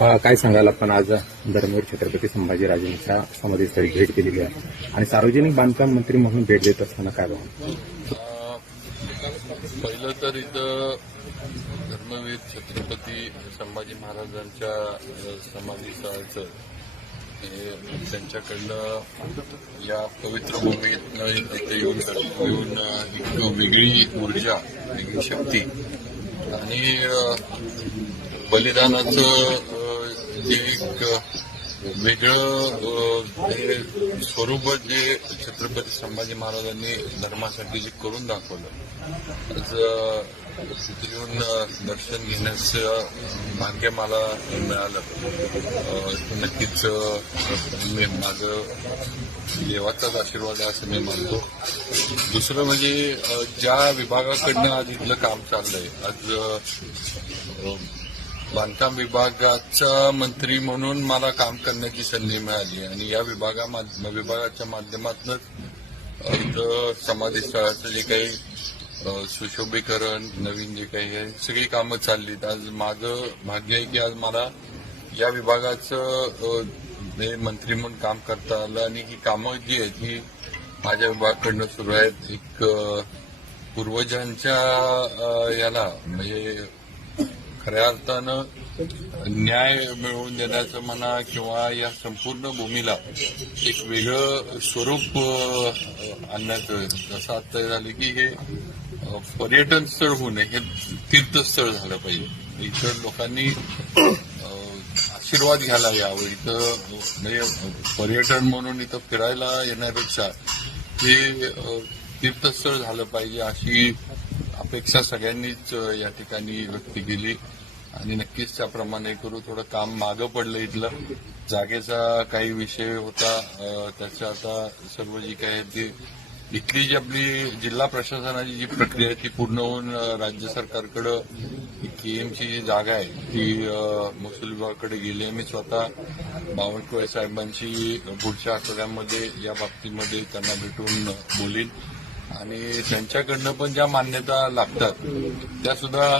काय सांगाल आपण आज धर्मवीर छत्रपती संभाजीराजेंच्या समाधीस्थळी भेट दिलेली आहे? आणि सार्वजनिक बांधकाम मंत्री म्हणून भेट देत असताना काय भावना? पहिलं तर इथं धर्मवीर छत्रपती संभाजी महाराजांच्या समाधीस्थळाचं त्यांच्याकडनं या पवित्र भूमीतनं इथे येऊन येऊन एक वेगळी ऊर्जा वेगळी शक्ती. आणि बलिदानाचं एक वेगळं अं, स्वरूप जे छत्रपती संभाजी महाराजांनी धर्मासाठी जे करून दाखवलं आज तिथे येऊन दर्शन घेण्याचं भाग्य मला मिळालं. नक्कीच मी माझं देवाचाच आशीर्वाद आहे असं मी मानतो. दुसरं म्हणजे ज्या विभागाकडनं आज इथलं काम चाललंय आज बांधकाम विभागाचा मंत्री म्हणून मला काम करण्याची संधी मिळाली आणि या विभागा विभागाच्या माध्यमातूनच समाधी स्थळाचं जे काही सुशोभीकरण नवीन जे काही आहे सगळी कामं चाललीत. आज माझं भाग्य आहे की आज मला या विभागाचं हे मंत्री म्हणून काम करता आलं आणि ही कामं जी आहेत ही माझ्या विभागाकडनं सुरू आहेत. एक पूर्वजांच्या याला म्हणजे खऱ्या अर्थानं न्याय मिळवून देण्याचं म्हणा किंवा या संपूर्ण भूमीला एक वेगळं स्वरूप आणण्याचं जसं आता झालं की हे पर्यटन स्थळ होऊ नये हे तीर्थस्थळ झालं पाहिजे. इतर लोकांनी आशीर्वाद घ्यायला यावं. इथं म्हणजे पर्यटन म्हणून इथं फिरायला येण्यापेक्षा हे तीर्थस्थळ झालं पाहिजे अशी अपेक्षा सगळ्यांनीच या ठिकाणी व्यक्त केली. आणि नक्कीच त्याप्रमाणे करू थोडं काम मागं पडलं इथलं. जागेचा काही विषय होता त्याचं आता सर्व जी काय आहे ती इथली जी आपली जिल्हा प्रशासनाची जी प्रक्रिया आहे ती पूर्ण होऊन राज्य सरकारकडं केएमची जी जागा आहे ती महसूल विभागाकडे गेली. आहे मी स्वतः बावनकुळे साहेबांशी पुढच्या आठवड्यामध्ये या बाबतीमध्ये त्यांना भेटून बोलीन. आणि त्यांच्याकडनं पण ज्या मान्यता लागतात त्या सुद्धा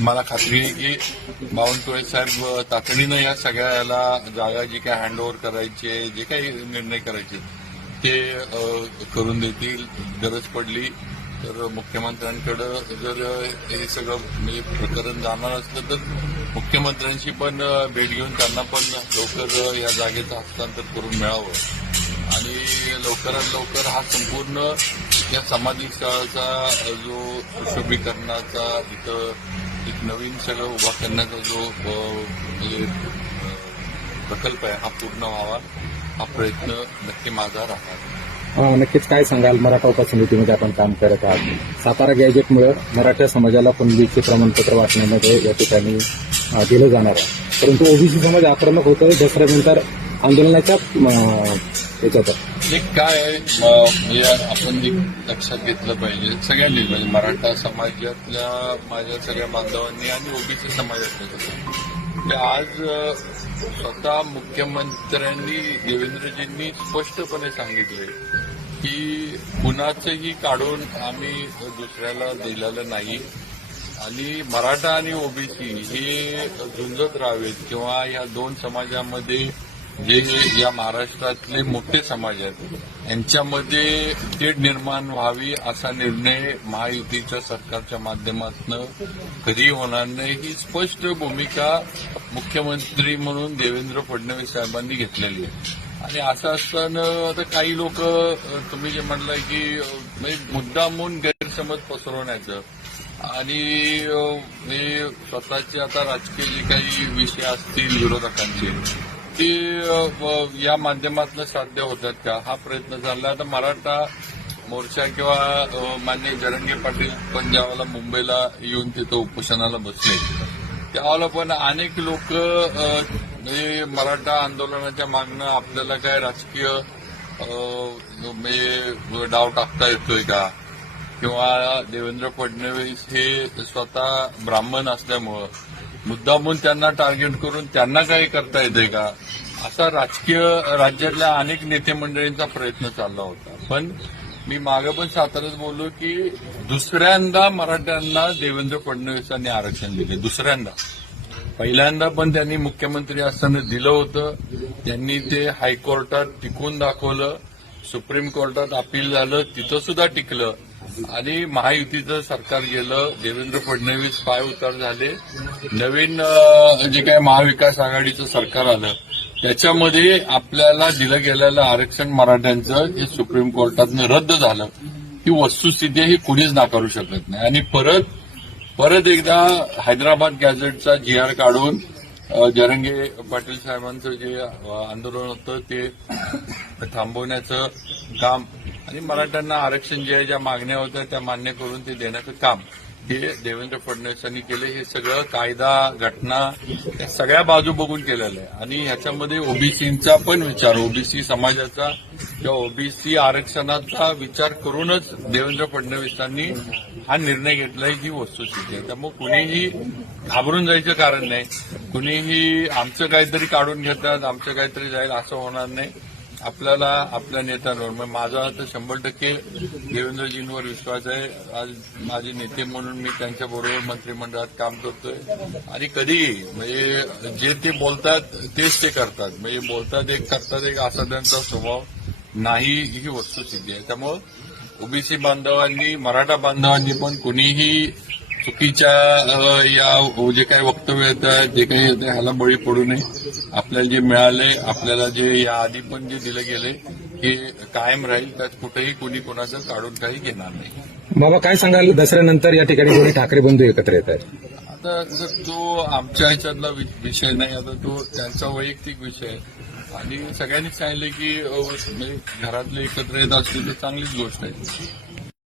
मला खात्री आहे की बावनकुळे साहेब तातडीनं या सगळ्याला जागा जी काही हँडओव्हर करायचे जे काही निर्णय करायचे ते करून देतील. गरज पडली तर मुख्यमंत्र्यांकडं जर हे सगळं म्हणजे प्रकरण जाणार असलं तर मुख्यमंत्र्यांशी पण भेट घेऊन त्यांना पण लवकर या जागेचं हस्तांतर करून मिळावं. आणि लवकरात लवकर हा संपूर्ण या समाधी स्थळाचा जो सुशोभीकरणाचा इथं एक नवीन सगळं उभा करण्याचा जो म्हणजे प्रकल्प आहे हा पूर्ण व्हावा हा प्रयत्न नक्की माझा राहणार. नक्कीच काय सांगाल? मराठा उप समितीमध्ये आपण काम करत आहात. सातारा गॅजेटमुळे मराठा समाजाला कुणबीचे प्रमाणपत्र वाटण्यामध्ये या ठिकाणी दिलं जाणार आहे. परंतु ओबीसी समाज आक्रमक होतोय. दसऱ्यानंतर आंदोलनाच्या याच्यात. एक काय आहे म्हणजे आपण एक लक्षात घेतलं पाहिजे. सगळ्यांनी म्हणजे मराठा समाजातल्या माझ्या सगळ्या बांधवांनी आणि ओबीसी समाजातल्या ते म्हणजे आज स्वतः मुख्यमंत्र्यांनी देवेंद्रजींनी स्पष्टपणे सांगितले की कुणाचंही काढून आम्ही दुसऱ्याला दिलेलं नाही. आणि मराठा आणि ओबीसी हे झुंजत राहावेत किंवा या दोन समाजामध्ये जे या महाराष्ट्रातले मोठे समाज आहेत यांच्यामध्ये तेढ निर्माण व्हावी असा निर्णय महायुतीच्या सरकारच्या माध्यमातून कधी होणार नाही ही स्पष्ट भूमिका मुख्यमंत्री म्हणून देवेंद्र फडणवीस साहेबांनी घेतलेली आहे. आणि असं असताना आता काही लोक तुम्ही जे म्हणलाय की म्हणजे मुद्दामून गैरसमज पसरवण्याचं आणि स्वतःचे आता राजकीय जे काही विषय असतील विरोधकांचे ते या माध्यमातून साध्य होतात का? हा प्रयत्न चालला तर मराठा मोर्चा किंवा मान्य जरंगे पाटील पण ज्यावेळेला मुंबईला येऊन तिथं उपोषणाला बसले त्यावेळेला पण अनेक लोक म्हणजे मराठा आंदोलनाच्या मागणं आपल्याला काय राजकीय डाव टाकता येतोय का? किंवा देवेंद्र फडणवीस हे स्वतः ब्राह्मण असल्यामुळं मुद्दामून त्यांना टार्गेट करून त्यांना काही करता येते का? असा राजकीय राज्यातल्या अनेक नेते मंडळींचा प्रयत्न चालला होता. पण मी मागे पण साताराच बोललो की दुसऱ्यांदा मराठ्यांना देवेंद्र फडणवीसांनी आरक्षण दिले. दुसऱ्यांदा. पहिल्यांदा पण त्यांनी मुख्यमंत्री असताना दिलं होतं. त्यांनी ते हायकोर्टात टिकून दाखवलं. सुप्रीम कोर्टात अपील झालं. तिथं सुद्धा टिकलं. आणि महायुतीचं सरकार गेलं देवेंद्र फडणवीस पाय उतार झाले. नवीन जे काय महाविकास आघाडीचं सरकार आलं त्याच्यामध्ये आपल्याला दिलं गेलेलं आरक्षण मराठ्यांचं हे सुप्रीम कोर्टातनं रद्द झालं. ही वस्तुस्थिती ही कुणीच नाकारू शकत नाही. आणि परत परत एकदा हैदराबाद गॅझेटचा जी आर काढून जरंगे पाटील साहेबांचं जे आंदोलन होतं ते थांबवण्याचं काम आणि मराठ्यांना आरक्षण जे ज्या मागण्या होत्या त्या मान्य करून ते देण्याचं काम हे देवेंद्र फडणवीसांनी केले. हे सगळं कायदा घटना या सगळ्या बाजू बघून केलेलं आहे. आणि ह्याच्यामध्ये ओबीसीचा पण विचार ओबीसी समाजाचा किंवा ओबीसी आरक्षणाचा विचार करूनच देवेंद्र फडणवीसांनी हा निर्णय घेतलाय ही वस्तुस्थिती आहे. त्यामुळे कुणीही घाबरून जायचं कारण नाही. कुणीही आमचं काहीतरी काढून घेतात आमचं काहीतरी जाईल असं होणार नाही. आपल्याला आपल्या नेत्यांवर. मग माझा तर शंभर टक्के देवेंद्रजींवर विश्वास आहे. आज माझे नेते म्हणून मी त्यांच्याबरोबर मंत्रिमंडळात काम करतोय. आणि कधीही म्हणजे जे ते बोलतात तेच ते करतात. म्हणजे बोलतात एक करतात एक असा त्यांचा स्वभाव नाही ही वस्तुस्थिती आहे. त्यामुळं ओबीसी बांधवांनी मराठा बांधवांनी पण कुणीही चुकीच्या या जे काही वक्तव्य येतात जे काही येतं ह्याला बळी पडू नये. आपल्याला जे मिळाले आपल्याला जे या आधी पण जे दिले गेले हे कायम राहील. त्यात कुठेही कुणी कोणाचं काढून काही घेणार नाही. बाबा काय सांगाल? दसऱ्यानंतर या ठिकाणी दोन्ही ठाकरे बंधू एकत्र येत आहेत? आता तो आमच्या ह्याच्यातला विषय नाही आता तो त्यांचा वैयक्तिक विषय आहे. आणि सगळ्यांनीच सांगितलं की म्हणजे घरातले एकत्र येत असतील तर चांगलीच गोष्ट आहे.